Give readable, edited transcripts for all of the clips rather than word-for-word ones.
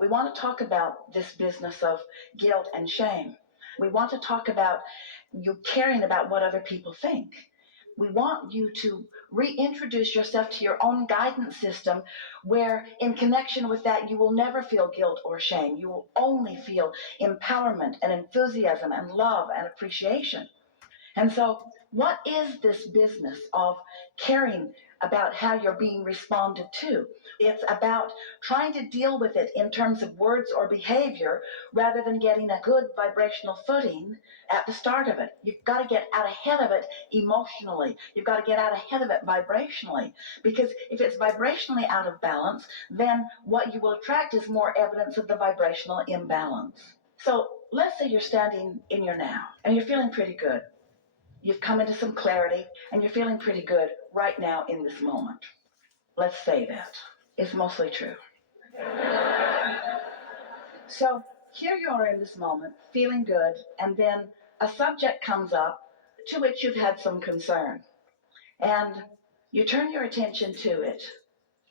We want to talk about this business of guilt and shame. We want to talk about you caring about what other people think. We want you to reintroduce yourself to your own guidance system where, in connection with that, you will never feel guilt or shame. You will only feel empowerment and enthusiasm and love and appreciation. And so, what is this business of caring about how you're being responded to? It's about trying to deal with it in terms of words or behavior rather than getting a good vibrational footing at the start of it. You've got to get out ahead of it emotionally. You've got to get out ahead of it vibrationally. Because if it's vibrationally out of balance, then what you will attract is more evidence of the vibrational imbalance. So let's say you're standing in your now and you're feeling pretty good. You've come into some clarity and you're feeling pretty good right now in this moment. Let's say that. It's mostly true. So here you are in this moment, feeling good, and then a subject comes up to which you've had some concern. And you turn your attention to it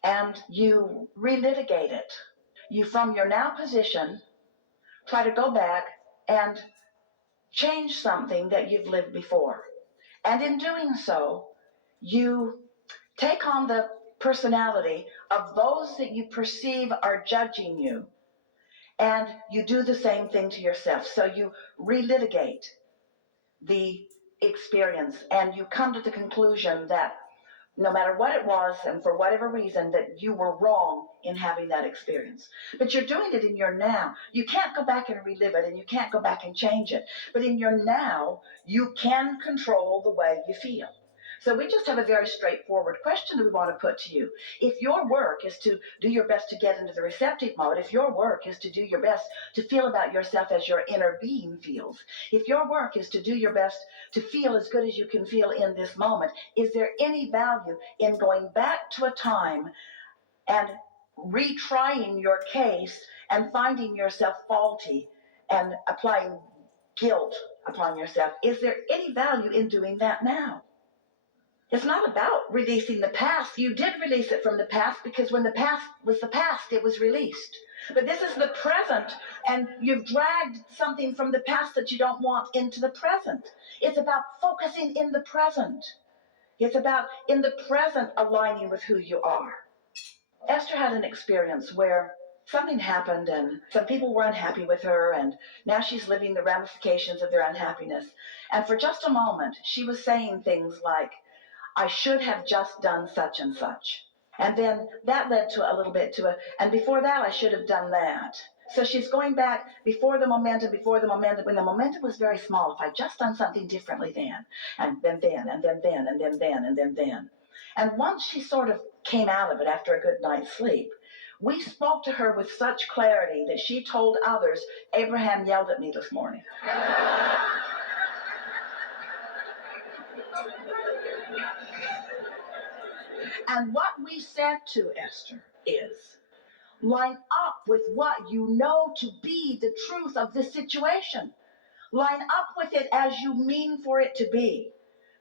and you relitigate it. You, from your now position, try to go back and change something that you've lived before. And in doing so, you take on the personality of those that you perceive are judging you, and you do the same thing to yourself. So you relitigate the experience, and you come to the conclusion that no matter what it was, and for whatever reason, that you were wrong in having that experience. But you're doing it in your now. You can't go back and relive it, and you can't go back and change it. But in your now, you can control the way you feel. So we just have a very straightforward question that we want to put to you. If your work is to do your best to get into the receptive mode, if your work is to do your best to feel about yourself as your inner being feels, if your work is to do your best to feel as good as you can feel in this moment, is there any value in going back to a time and retrying your case and finding yourself faulty and applying guilt upon yourself? Is there any value in doing that now? It's not about releasing the past. You did release it from the past because when the past was the past, it was released. But this is the present, and you've dragged something from the past that you don't want into the present. It's about focusing in the present. It's about, in the present, aligning with who you are. Esther had an experience where something happened and some people were unhappy with her, and now she's living the ramifications of their unhappiness. And for just a moment, she was saying things like, I should have just done such and such. And then that led to a little bit to and before that I should have done that. So she's going back before the momentum, when the momentum was very small. If I'd just done something differently then, and then, and then, and then, and then. And once she sort of came out of it after a good night's sleep, we spoke to her with such clarity that she told others, Abraham yelled at me this morning. And what we said to Esther is, line up with what you know to be the truth of this situation. Line up with it as you mean for it to be.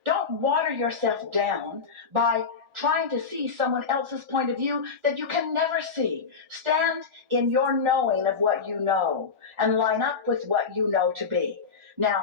Don't water yourself down by trying to see someone else's point of view that you can never see. Stand in your knowing of what you know and line up with what you know to be. Now,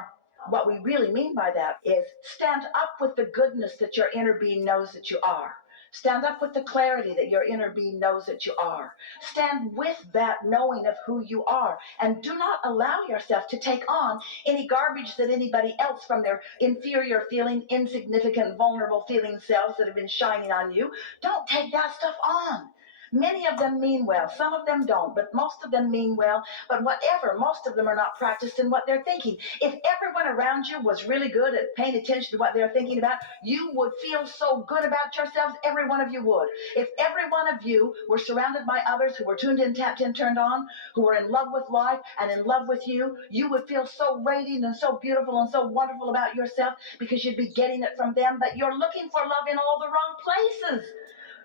what we really mean by that is stand up with the goodness that your inner being knows that you are. Stand up with the clarity that your inner being knows that you are. Stand with that knowing of who you are, and do not allow yourself to take on any garbage that anybody else from their inferior feeling, insignificant, vulnerable feeling selves that have been shining on you. Don't take that stuff on. Many of them mean well. Some of them don't, but most of them mean well. But whatever, most of them are not practiced in what they're thinking. If everyone around you was really good at paying attention to what they're thinking about, you would feel so good about yourselves, every one of you would. If every one of you were surrounded by others who were tuned in, tapped in, turned on, who were in love with life and in love with you, you would feel so radiant and so beautiful and so wonderful about yourself because you'd be getting it from them. But you're looking for love in all the wrong places.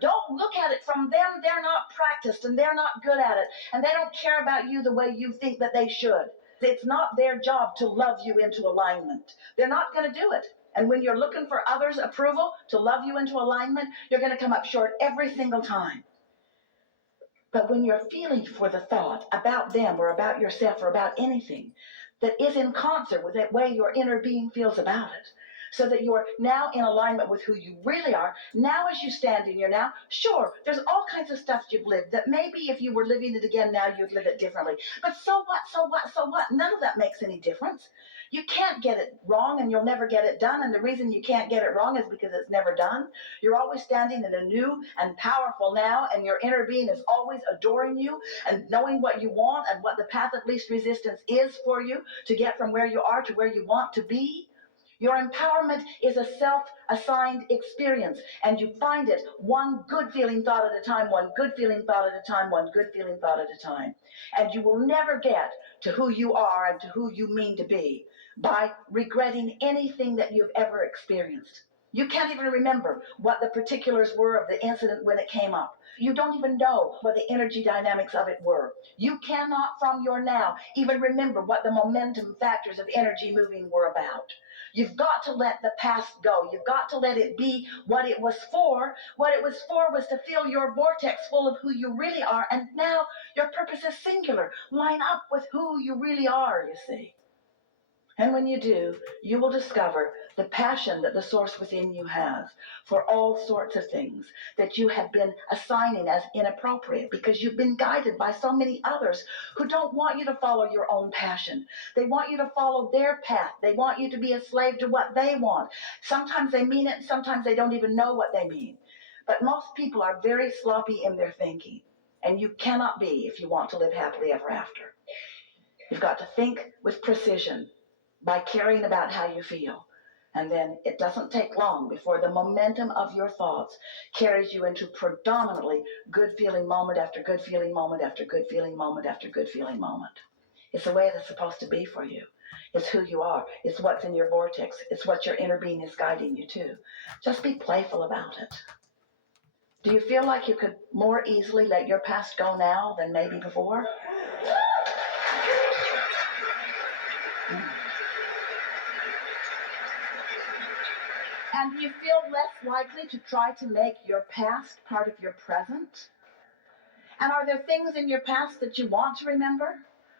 Don't look at it from them. They're not practiced and they're not good at it. And they don't care about you the way you think that they should. It's not their job to love you into alignment. They're not going to do it. And when you're looking for others' approval to love you into alignment, you're going to come up short every single time. But when you're feeling for the thought about them or about yourself or about anything that is in concert with that way your inner being feels about it, so that you're now in alignment with who you really are. Now as you stand in your now, sure, there's all kinds of stuff you've lived that maybe if you were living it again now, you'd live it differently. But so what, so what, so what? None of that makes any difference. You can't get it wrong and you'll never get it done. And the reason you can't get it wrong is because it's never done. You're always standing in a new and powerful now, and your inner being is always adoring you and knowing what you want and what the path of least resistance is for you to get from where you are to where you want to be. Your empowerment is a self-assigned experience, and you find it one good feeling thought at a time, one good feeling thought at a time, one good feeling thought at a time. And you will never get to who you are and to who you mean to be by regretting anything that you've ever experienced. You can't even remember what the particulars were of the incident when it came up. You don't even know what the energy dynamics of it were. You cannot, from your now, even remember what the momentum factors of energy moving were about. You've got to let the past go. You've got to let it be what it was for. What it was for was to fill your vortex full of who you really are. And now your purpose is singular. Line up with who you really are, you see. And when you do, you will discover the passion that the source within you has for all sorts of things that you have been assigning as inappropriate because you've been guided by so many others who don't want you to follow your own passion. They want you to follow their path. They want you to be a slave to what they want. Sometimes they mean it, sometimes they don't even know what they mean. But most people are very sloppy in their thinking, and you cannot be if you want to live happily ever after. You've got to think with precision by caring about how you feel. And then it doesn't take long before the momentum of your thoughts carries you into predominantly good feeling moment after good feeling moment after good feeling moment after good feeling moment. It's the way it's supposed to be for you. It's who you are. It's what's in your vortex. It's what your inner being is guiding you to. Just be playful about it. Do you feel like you could more easily let your past go now than maybe before? And do you feel less likely to try to make your past part of your present? And are there things in your past that you want to remember?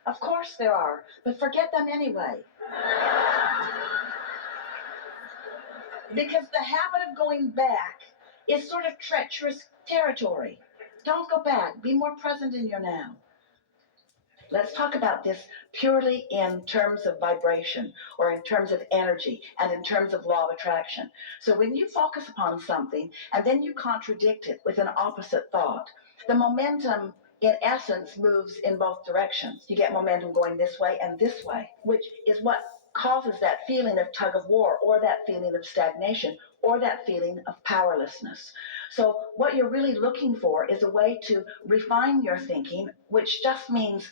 Of course there are, but forget them anyway. Because the habit of going back is sort of treacherous territory. Don't go back. Be more present in your now. Let's talk about this purely in terms of vibration or in terms of energy and in terms of law of attraction. So when you focus upon something and then you contradict it with an opposite thought, the momentum in essence moves in both directions. You get momentum going this way and this way, which is what causes that feeling of tug of war or that feeling of stagnation or that feeling of powerlessness. So what you're really looking for is a way to refine your thinking, which just means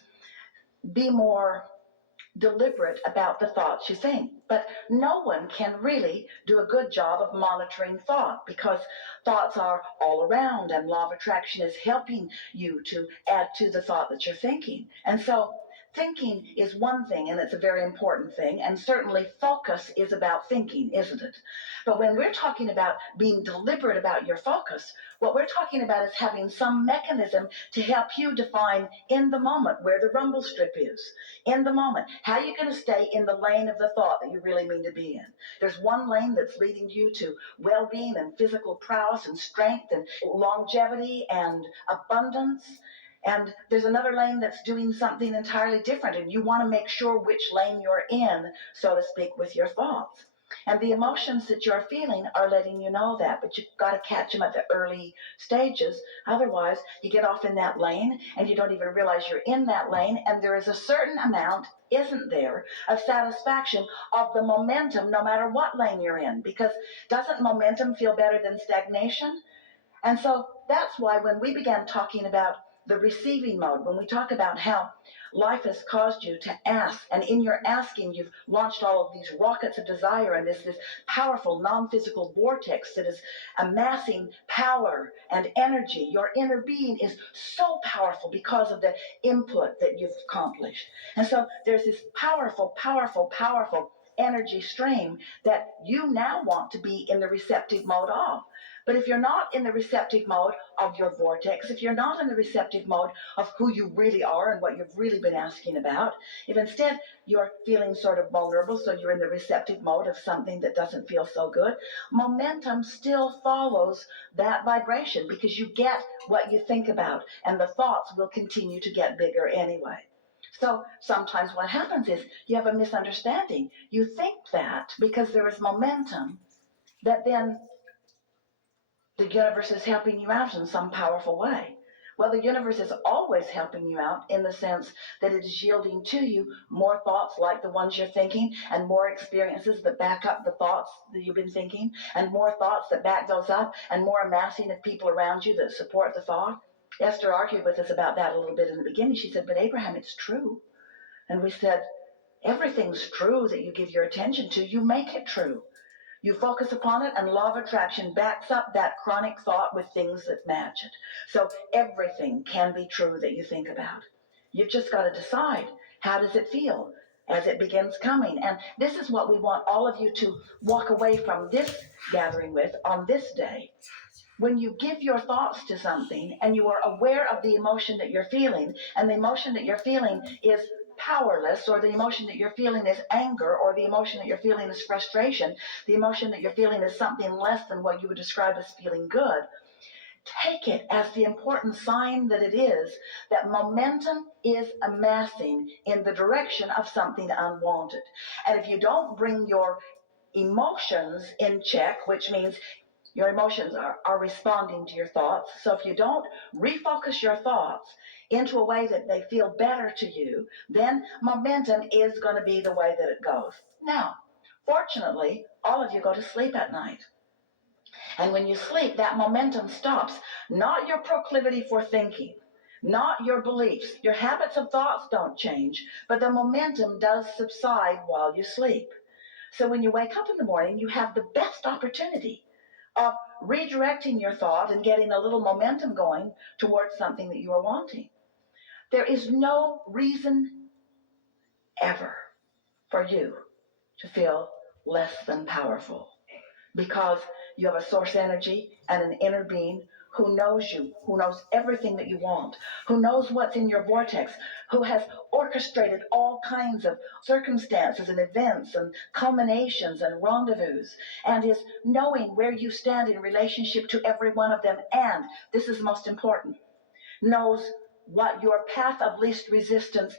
be more deliberate about the thoughts you think. But no one can really do a good job of monitoring thought because thoughts are all around and law of attraction is helping you to add to the thought that you're thinking. And so thinking is one thing, and it's a very important thing, and certainly focus is about thinking, isn't it? But when we're talking about being deliberate about your focus, what we're talking about is having some mechanism to help you define in the moment where the rumble strip is, in the moment. How are you going to stay in the lane of the thought that you really mean to be in? There's one lane that's leading you to well-being and physical prowess and strength and longevity and abundance. And there's another lane that's doing something entirely different, and you want to make sure which lane you're in, so to speak, with your thoughts. And the emotions that you're feeling are letting you know that, but you've got to catch them at the early stages. Otherwise, you get off in that lane, and you don't even realize you're in that lane, and there is a certain amount, isn't there, of satisfaction of the momentum no matter what lane you're in, because doesn't momentum feel better than stagnation? And so that's why when we began talking about the receiving mode, when we talk about how life has caused you to ask, and in your asking, you've launched all of these rockets of desire and this powerful non-physical vortex that is amassing power and energy. Your inner being is so powerful because of the input that you've accomplished. And so there's this powerful, powerful, powerful energy stream that you now want to be in the receptive mode of. But if you're not in the receptive mode of your vortex, if you're not in the receptive mode of who you really are and what you've really been asking about, if instead you're feeling sort of vulnerable, so you're in the receptive mode of something that doesn't feel so good, momentum still follows that vibration because you get what you think about, and the thoughts will continue to get bigger anyway. So sometimes what happens is you have a misunderstanding. You think that because there is momentum, that then the universe is helping you out in some powerful way. Well, the universe is always helping you out in the sense that it is yielding to you more thoughts like the ones you're thinking, and more experiences that back up the thoughts that you've been thinking, and more thoughts that back those up, and more amassing of people around you that support the thought. Esther argued with us about that a little bit in the beginning. She said, but Abraham, it's true. And we said, everything's true that you give your attention to. You make it true. You focus upon it, and law of attraction backs up that chronic thought with things that match it. So everything can be true that you think about. You've just got to decide, how does it feel as it begins coming? And this is what we want all of you to walk away from this gathering with on this day. When you give your thoughts to something and you are aware of the emotion that you're feeling, and the emotion that you're feeling is powerless, or the emotion that you're feeling is anger, or the emotion that you're feeling is frustration, the emotion that you're feeling is something less than what you would describe as feeling good, take it as the important sign that it is that momentum is amassing in the direction of something unwanted. And if you don't bring your emotions in check, which means your emotions are responding to your thoughts. So if you don't refocus your thoughts into a way that they feel better to you, then momentum is going to be the way that it goes. Now, fortunately, all of you go to sleep at night. And when you sleep, that momentum stops. Not your proclivity for thinking, not your beliefs. Your habits of thoughts don't change, but the momentum does subside while you sleep. So when you wake up in the morning, you have the best opportunity of redirecting your thought and getting a little momentum going towards something that you are wanting. There is no reason ever for you to feel less than powerful, because you have a source energy and an inner being who knows you, who knows everything that you want, who knows what's in your vortex, who has orchestrated all kinds of circumstances and events and culminations and rendezvous, and is knowing where you stand in relationship to every one of them, and, this is most important, knows what your path of least resistance